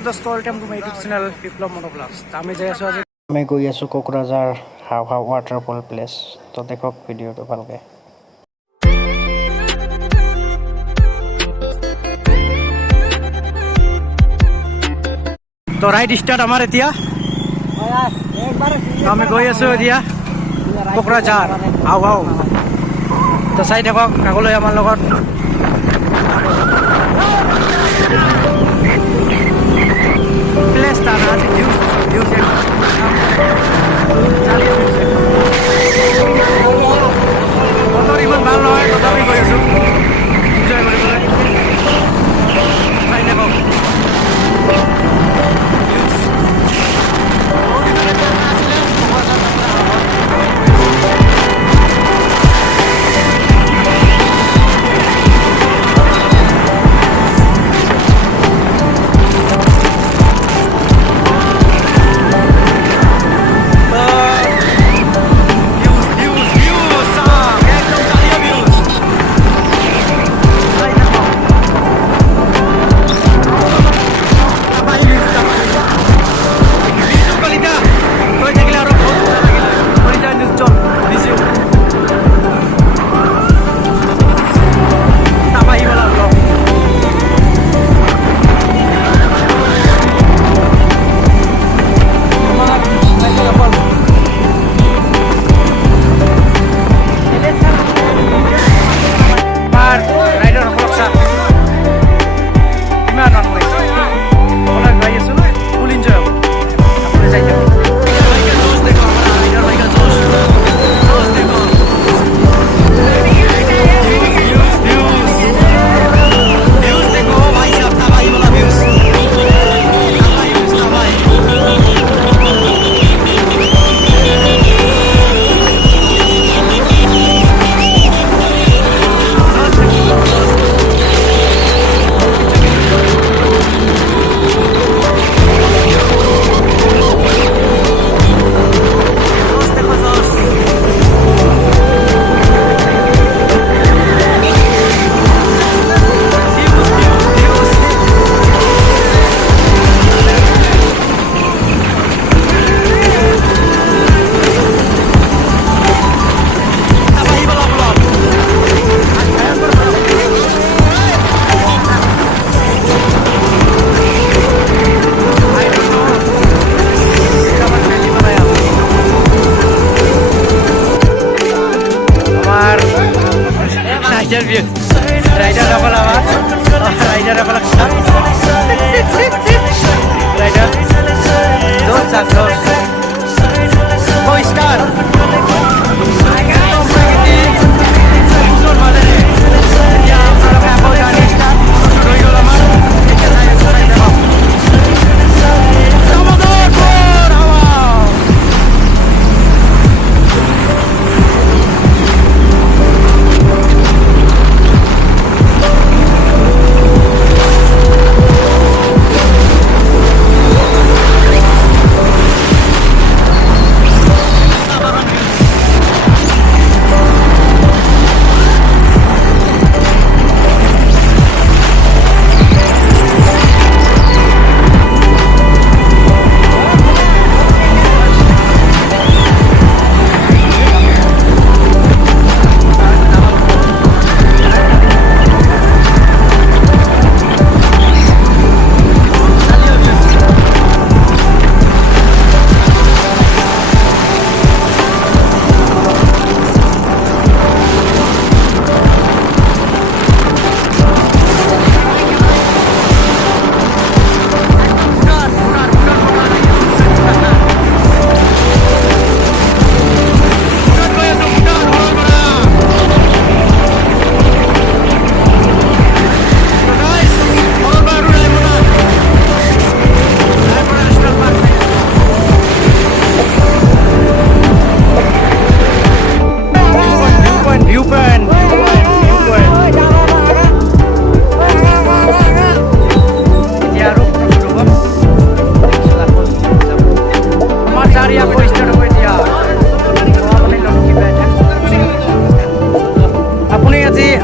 নমস্কাৰ দোস্ত, welcome to my YouTube channel বিপ্লৱ মনোব্লগছ। আমি যাই আছোঁ আজি, আমি গৈ আছোঁ কোকৰাঝাৰ হাওহা ৱাটাৰফল প্লেচ। তো দেখক ভিডিঅ'টো ভালকৈ। তো ৰাইড ষ্টাৰ্ট আমাৰ এতিয়া। আমি গৈ আছোঁ এতিয়া কোকৰাঝাৰ হাওহাও। তো চাই থাকক আগলৈ আমাৰ লগত। প্লেস তারা আছে ভিউ বতৰ ইমান ভাল নহয়, তথাপি গৈ আছোঁ এনজয় কৰিবলৈ। চাই থাকক। Rider apa lama? Rider apa lagi? Rider, dos actors, boy star.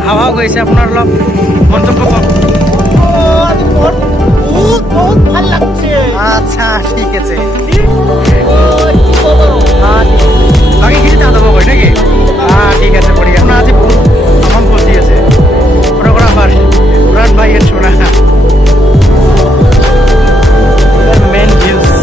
হাওয়া গৈছে আপোনাৰ অলপ মন্তব্য কওক। বহুত ভাল লাগছে আচ্ছা ঠিক আছে বলো বাকি কিছু চা দেবো নাকি ঠিক আছে বঢ়িয়া আপোনাৰ আজি বহুত আমন বসি আছে ফটোগ্রাফার উড়ান ভাই এর শোনা মেন ভিউজ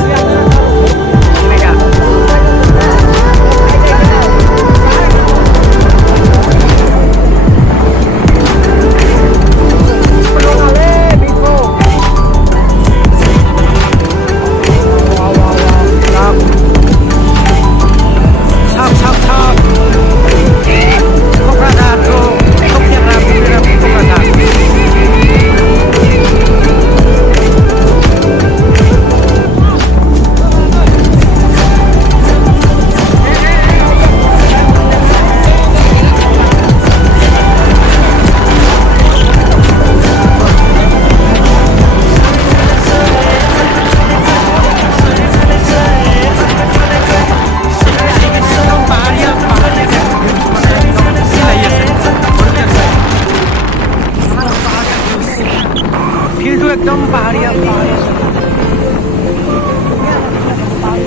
एकदम पहाड़िया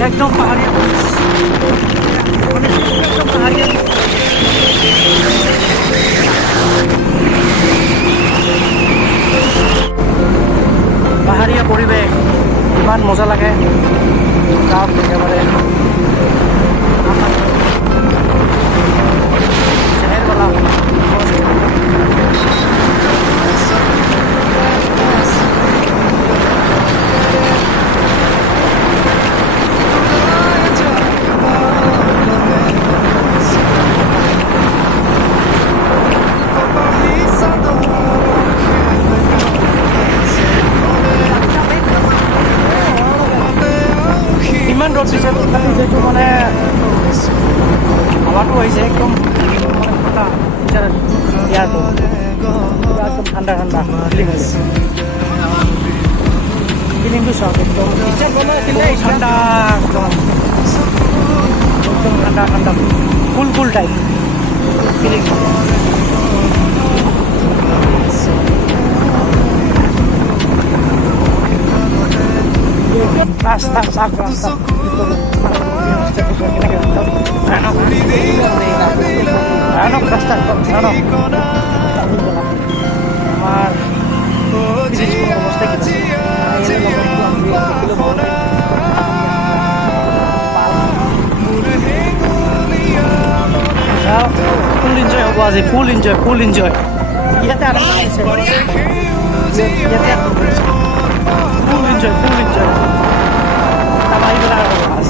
एकदम पहाड़िया एकदम पहाड़िया পাহাৰীয়া পৰিৱেশ ইমান মজা লাগে গাঁৱত একেবাৰে ইমান ৰ'দ দিছে তথাপি যিটো মানে হাৱাটো আহিছে একদম এয়াৰটো একদম ঠাণ্ডা ঠাণ্ডা ফিলিং হৈছে ফিলিংটো চাওক একদম ঠাণ্ডা একদম একদম ঠাণ্ডা ঠাণ্ডা কুল কুল টাইপ ফিলিং রাস্তা চাপ রাস্তা ভয়ানক রাস্তা ভয়ানক আমার অবস্থা কি ফুল এনজয় হ'ব আজি ফুল এনজয় ইয়াতে আৰম্ভ হৈছে ইয়াতে ফুল এনজয় তাবাহি বেলা মাছ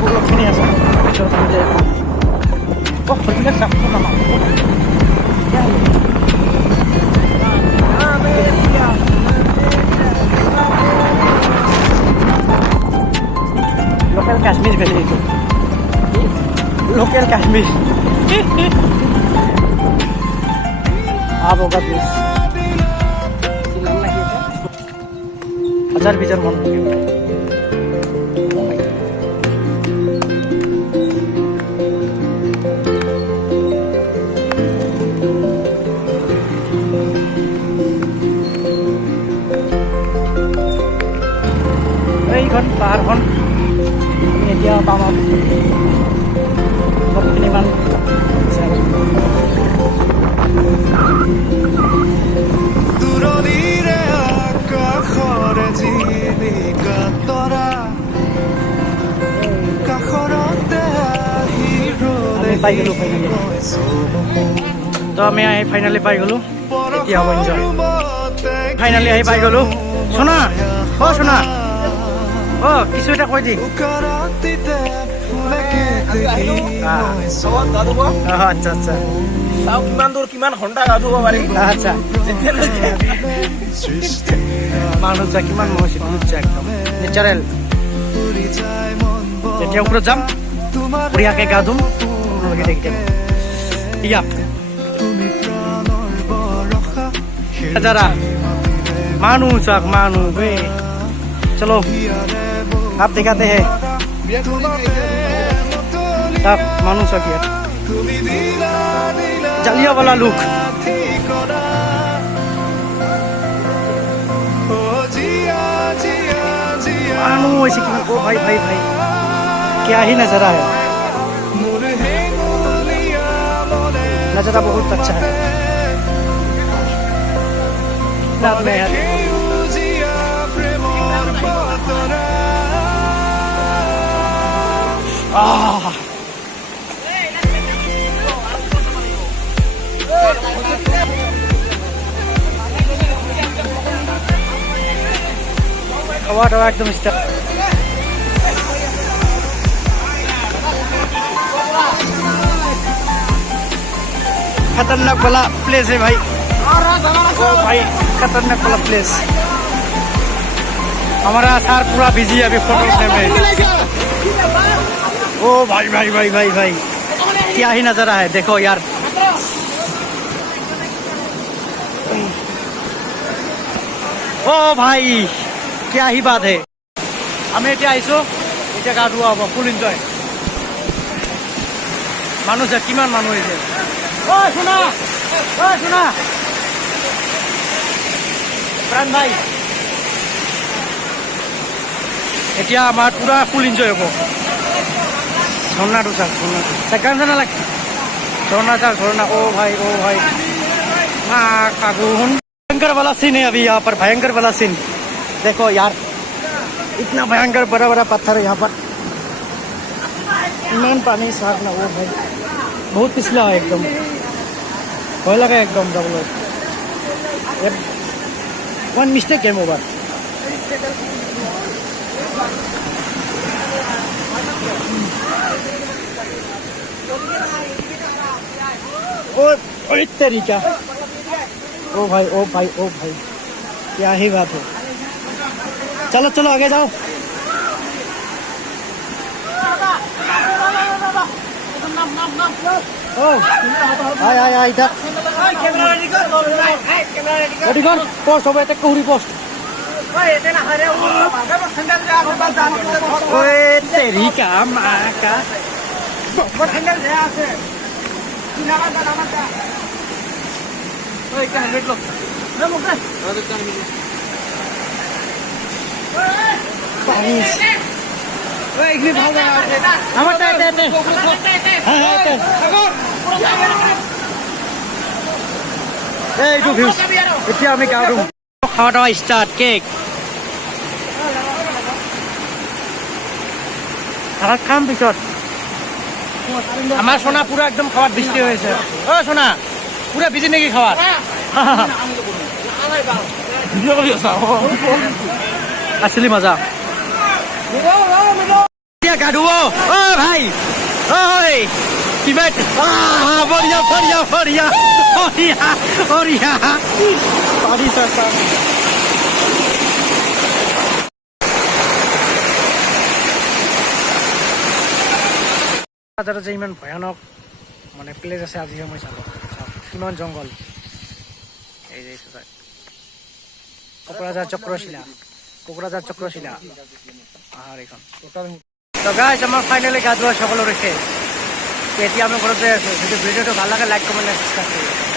বহুতখিনি আছে পিছত আমি যে সেইবিলাক চাপ লোকেল কাশ্মীর ভ্যালি এইটো লোকেল কাশ্মীর বগা ব্রিজ হাজার বিজার মন এইখন পাহাৰখন আমি এতিয়া পাম বহুতখিনিমান পাই গ'লোঁ তো আমি ফাইনেলি পাই গ'লোঁ এতিয়া হ'ব এনজয় ফাইনেলি আহি পাই গ'লোঁ সোনা সোনা কিছু এটা কৈ দি আচ্ছা আচ্ছা কিমান দূৰ কিমান ঘণ্টা গা ধুব পাৰি আচ্ছা মানুহ যা কিমান মহিছে একদম নেচাৰেল যেতিয়া ওপৰত যাম বঢ়িয়াকে গা ধুম আপোনালোকে দেখি যারা मानू चाक मानू बे चलो आप दिखाते हैं आप मानू चाक यार जलिया वाला लुक হৈছে কি ओ भाई भाई भाई क्या ही नजारा है नजारा बहुत अच्छा है रात में यार খাওয়া দাওয়া একদম স্টার্ট खतरनाक वाला प्लेस है भाई ओ भाई खतरनाक वाला प्लेस हमारा सर पूरा बिजी है अभी फोटो उठने में ओ भाई भाई भाई भाई भाई क्या ही नजारा है देखो यार ओ भाई क्या ही बात है আমি এতিয়া আইছো এতিয়া গা ধোৱা হ'ব ফুল এনজয় মানুহ যে কিমান মানুহ হৈছে ও শোনা প্ৰাণ ভাই এতিয়া আমাৰ পুৰা ফুল এনজয় হ'ব ঝৰ্ণাটো চাওক ঝৰ্ণাটো নালাগে ঝৰ্ণা ओ भाई कागुन भयंकर वाला सीन है अभी यहाँ पर भयंकर वाला सीन देखो यार इतना भयंकर बड़ा बड़ा पत्थर है यहाँ पर इमान पानी साफ ना वो भाई बहुत पिछला है एकदम भय लगा एकदम double one mistake game over और तरीका ओ भाई क्या ही बात है चलो चलो आगे जाओ आय इधर रेडी कर पोस्ट हो गए कुहरी पोस्ट ओए तेरी का माँ का এতিয়া আমি গা ধুম খাওয়া দাওয়া স্টার্ট কেক ভাত খাম পিছত আমার সোনা পুরো একদম খাওয়ার বৃষ্টি হয়েছে ও সোনা পুরো বিজি নাকি খাওয়ার আসলে মজা গা ধুব ও ভাই ওই কি বেট বড়িয়া পারি সস্তা যে ইমান ভয়ানক মানে প্লেস আছে আজিহে মই চালো কিমান জংগল এই যে কোকৰাঝাৰ চক্ৰশিলা পাহাৰ এইখন তো গাইজ আমাৰ ফাইনেলি গা ধোৱা সকলো শেষ এতিয়া আমি ঘৰতে আছো যদি ভিডিঅ'টো ভাল লাগে লাইক কমেণ্ট সাবস্ক্ৰাইব কৰিব